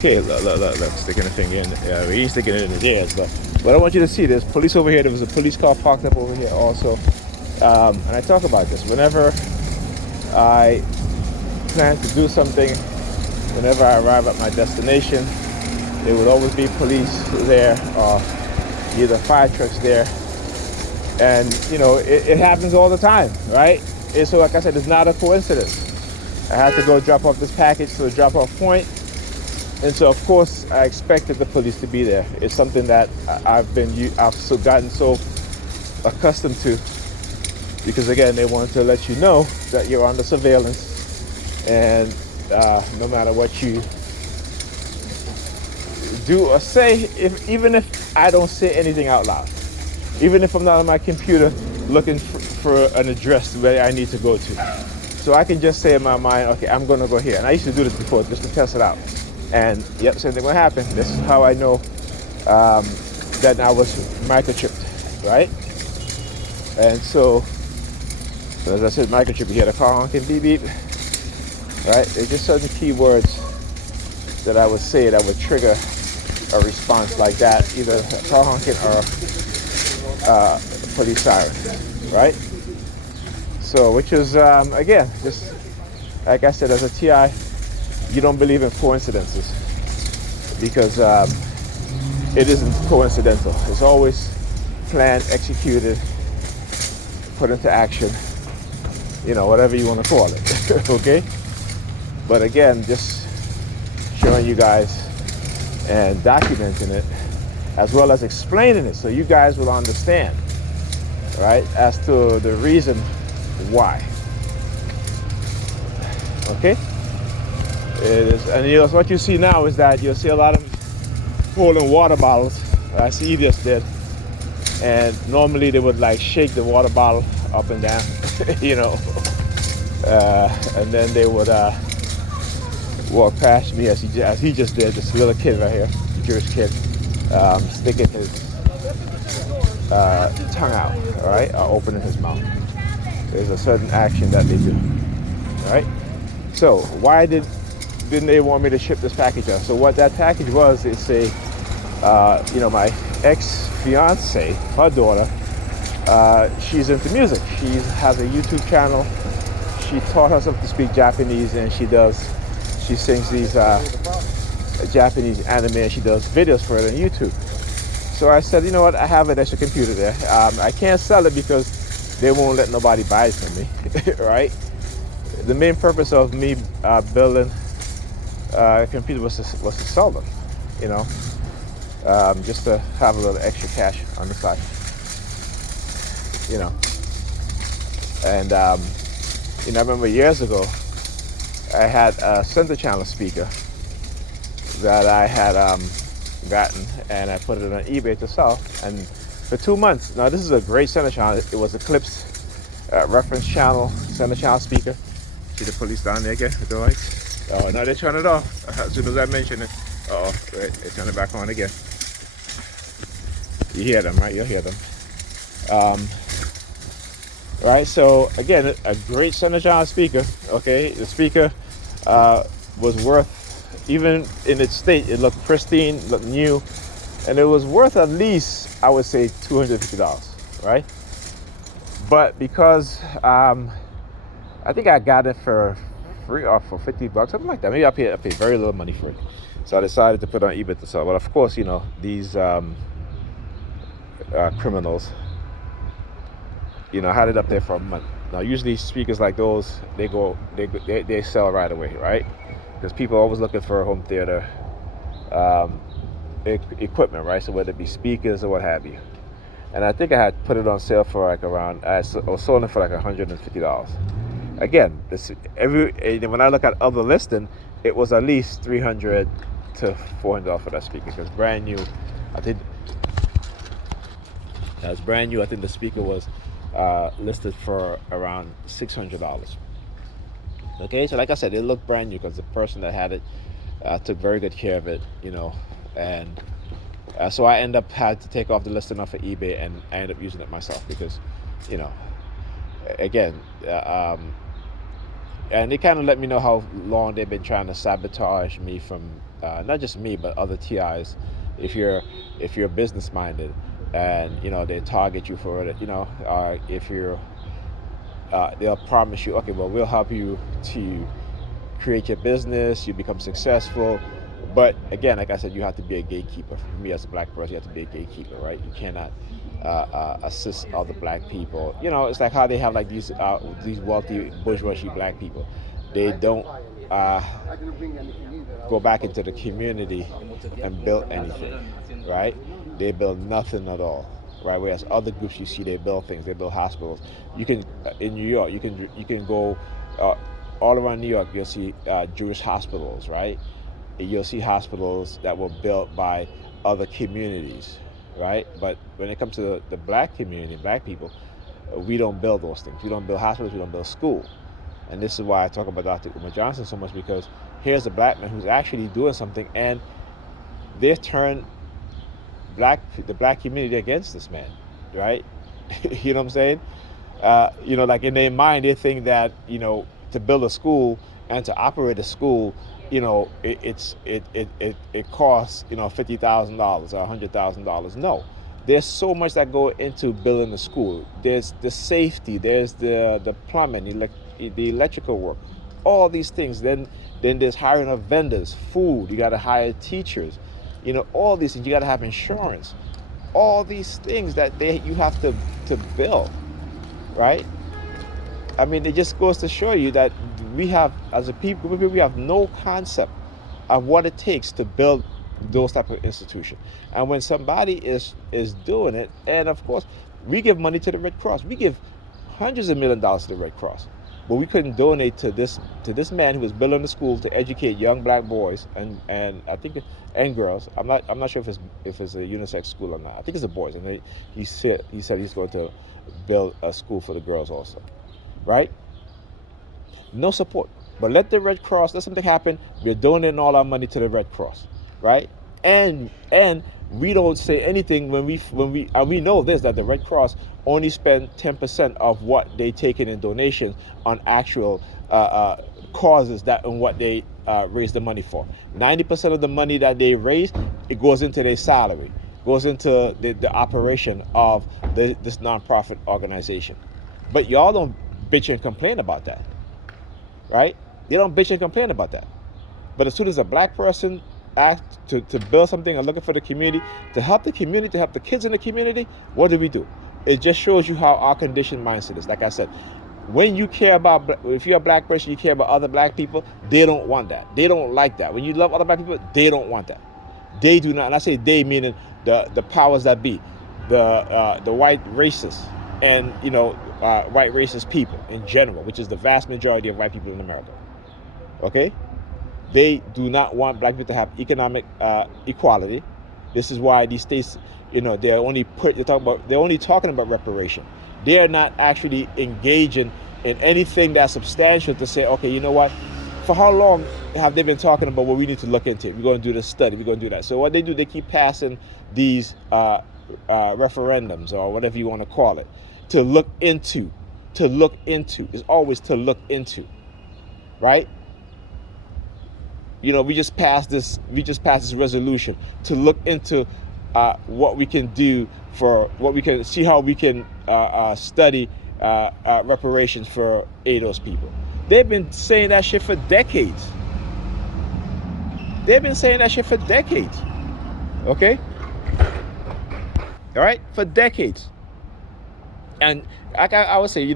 Okay, look, sticking the finger in. We ain't sticking it in his ears, but what I want you to see, there's police over here. There was a police car parked up over here also. And I talk about this. Whenever I plan to do something, whenever I arrive at my destination, there would always be police there or either fire trucks there. And, it happens all the time, right? And so, like I said, it's not a coincidence. I had to go drop off this package to the drop-off point. And so, of course, I expected the police to be there. It's something that I've gotten so accustomed to, because again, they want to let you know that you're under surveillance, and no matter what you do or say, even if I don't say anything out loud, even if I'm not on my computer looking for an address where I need to go to, so I can just say in my mind, okay, I'm going to go here. And I used to do this before just to test it out. And yep, same thing will happen. This is how I know that I was microchipped, right? And so as I said, microchip, you hear the car honking, beep beep, right? There's just certain keywords that I would say that would trigger a response like that, either a car honking or police siren, right? So, which is again, just like I said, as a TI, you don't believe in coincidences, because it isn't coincidental. It's always planned, executed, put into action, whatever you want to call it. Okay? But again, just showing you guys and documenting it, as well as explaining it so you guys will understand, right, as to the reason why. Okay? It is, and what you see now is that you'll see a lot of holding water bottles. I see you just did, and normally they would like shake the water bottle up and down, and then they would walk past me as he just did. This little kid right here, Jewish kid, sticking his tongue out, all right, or opening his mouth. There's a certain action that they do, all right. So why didn't they want me to ship this package out? So what that package was, is my ex-fiance, her daughter, she's into music. She has a YouTube channel. She taught herself to speak Japanese, and she sings these Japanese anime, and she does videos for it on YouTube. So I said, you know what, I have an extra computer there. I can't sell it because they won't let nobody buy it from me, right? The main purpose of me building a computer was to sell them, just to have a little extra cash on the side, And I remember years ago, I had a center channel speaker that I had gotten, and I put it on eBay to sell. And for 2 months, now this is a great center channel. It was Eclipse reference channel, center channel speaker. See the police down there again with the lights? Oh, now they turn it off as soon as I mention it. Wait, they turn it back on again. You hear them, right? You'll hear them. Right, so again, a great center channel speaker. Okay, the speaker was worth, even in its state, it looked pristine, looked new, and it was worth at least, I would say, $250, right? But because I think I got it for free or for $50, something like that. Maybe I paid very little money for it. So I decided to put it on eBay to sell. But of course, these criminals, had it up there for a month. Now, usually speakers like those, they sell right away, right? Because people are always looking for a home theater equipment, right? So whether it be speakers or what have you. And I think I had put it on sale for like around, I was sold it for like $150. Again, when I look at other listing, it was at least $300 to $400 for that speaker, because brand new. I think that was brand new. I think the speaker was listed for around $600. Okay, so like I said, it looked brand new because the person that had it took very good care of it, and so I had to take off the listing off of eBay, and I ended up using it myself because, again, and they kind of let me know how long they've been trying to sabotage me from not just me but other TIs. If you're business minded, and they target you for it, if you're they'll promise you, okay, well, we'll help you to create your business, you become successful. But again, like I said, you have to be a gatekeeper. For me as a black person, you have to be a gatekeeper, right? You cannot assist other black people. It's like how they have like these wealthy bourgeoisie black people. They don't uh, go back into the community and build anything, right? They build nothing at all, right? Whereas other groups you see, they build things. They build hospitals. You can in New York, you can go all around New York. You'll see Jewish hospitals, right? You'll see hospitals that were built by other communities, right? But when it comes to the black community, black people, we don't build those things. We don't build hospitals. We don't build school. And this is why I talk about Dr. Umar Johnson so much, because here's a black man who's actually doing something, and they've turned the black community against this man, right? You know what I'm saying? Like in their mind, they think that to build a school and to operate a school, it costs $50,000 or $100,000. No, there's so much that go into building a school. There's the safety, there's the plumbing, the electrical work, all these things. Then there's hiring of vendors, food. You got to hire teachers. All these things. You got to have insurance. All these things that you have to build, right? I mean, it just goes to show you that we have, as a people, we have no concept of what it takes to build those type of institutions. And when somebody is doing it, and of course, we give money to the Red Cross. We give hundreds of $millions to the Red Cross, but we couldn't donate to this man who was building a school to educate young black boys and I think and girls. I'm not sure if it's a unisex school or not. I think it's a boys, and he said he's going to build a school for the girls also. Right? No support. But let the Red Cross, let something happen, we're donating all our money to the Red Cross, right? And we don't say anything when we know this, that the Red Cross only spend 10% of what they take in donations on actual causes that and what they raise the money for. 90% of the money that they raise, it goes into their salary, goes into the operation of this nonprofit organization. But y'all don't bitch and complain about that, right? They don't bitch and complain about that. But as soon as a black person acts to build something and looking for the community, to help the community, to help the kids in the community, what do? It just shows you how our conditioned mindset is. Like I said, when you care about, if you're a black person, you care about other black people, they don't want that. They don't like that. When you love other black people, they don't want that. They do not, and I say they meaning the powers that be, the white racists, and white racist people in general, which is the vast majority of white people in America. Okay, they do not want black people to have economic equality. This is why these states, they're only talking about reparation. They are not actually engaging in anything that's substantial to say, okay, you know what? For how long have they been talking about what we need to look into? We're going to do this study. We're going to do that. So what they do, they keep passing these referendums or whatever you want to call it, to look into. It's always to look into, right? We just passed this resolution to look into what we can do see how we can study reparations for those people. They've been saying that shit for decades. Okay? All right? For decades. And I would say,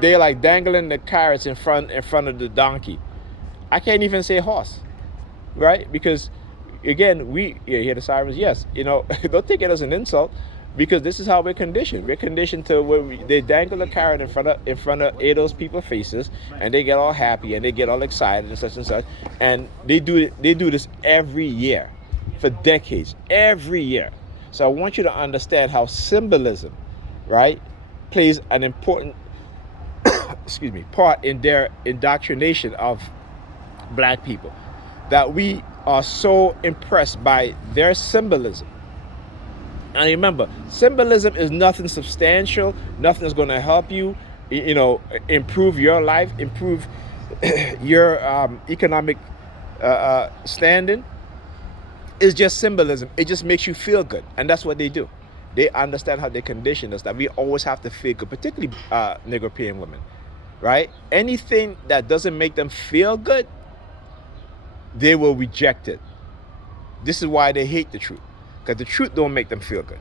they're like dangling the carrots in front of the donkey. I can't even say horse, right? Because again, you hear the sirens. Yes, don't take it as an insult, because this is how we're conditioned. We're conditioned to where they dangle the carrot in front of those people's faces, and they get all happy and they get all excited and such, and they do this every year, for decades, every year. So I want you to understand how symbolism, right, plays an important part in their indoctrination of black people, that we are so impressed by their symbolism. And remember, symbolism is nothing substantial, nothing that's going to help you, improve your life, improve your economic standing is just symbolism. It just makes you feel good, and that's what they do. They understand how they condition us that we always have to feel good, particularly Negropean women, right? Anything that doesn't make them feel good, they will reject it. This is why they hate the truth, because the truth don't make them feel good.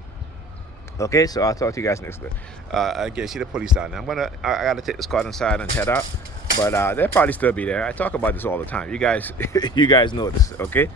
Okay, so I'll talk to you guys next week. Again, see the police down there. I gotta take this car inside and head out, but they'll probably still be there. I talk about this all the time. You guys, you guys know this, okay?